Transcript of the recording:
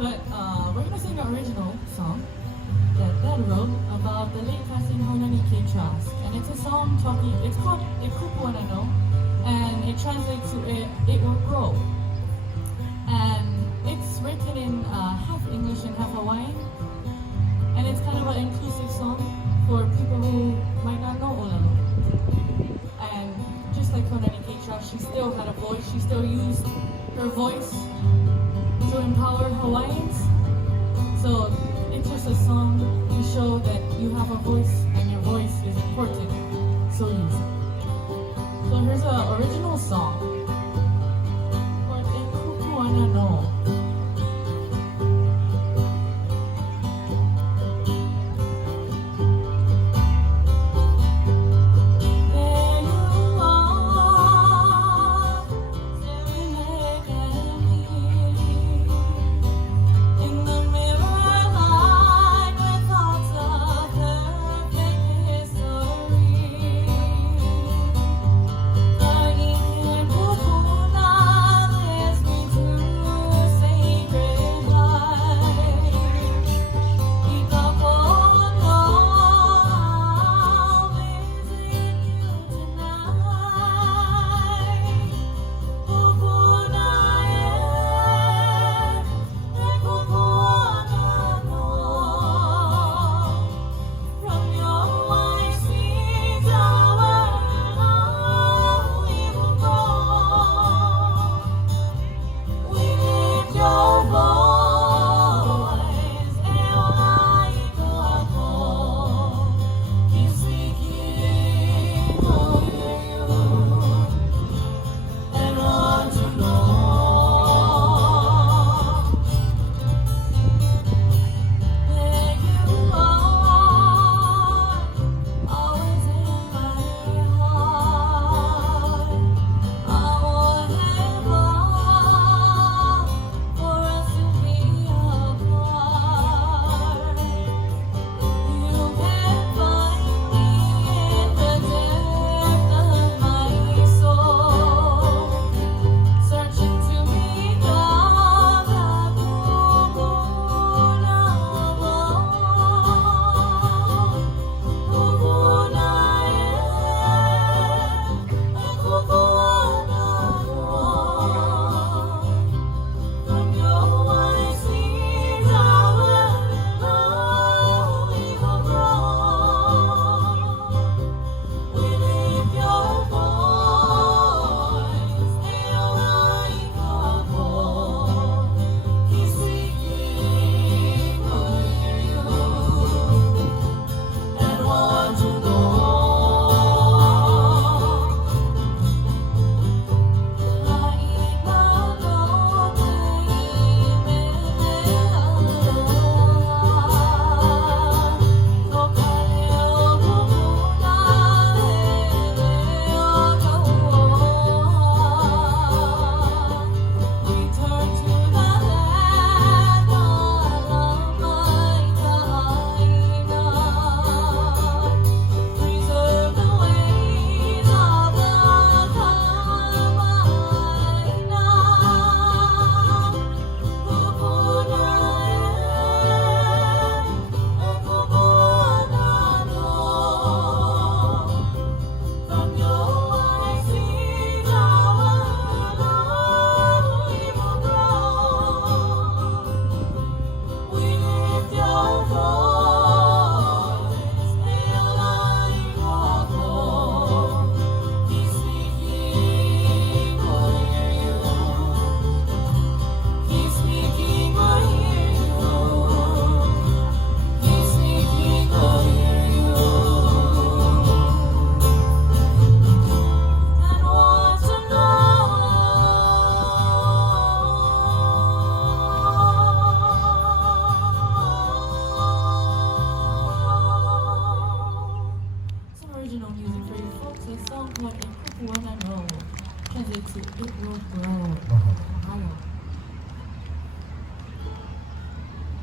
But we're gonna sing an original song that Dad wrote about the late passing Haunani Kay Trask. And it's a song talking, it's called Kupu Ana No, and it translates to It Will Grow. And it's written in half English and half Hawaiian. And it's kind of an inclusive song for people who might not know ʻOhana. And just like Haunani Kay Trask, she still had a voice. She still used her voice to empower Hawaiians. So it's just a song to show that you have a voice and your voice is important. So use it. So here's an original song.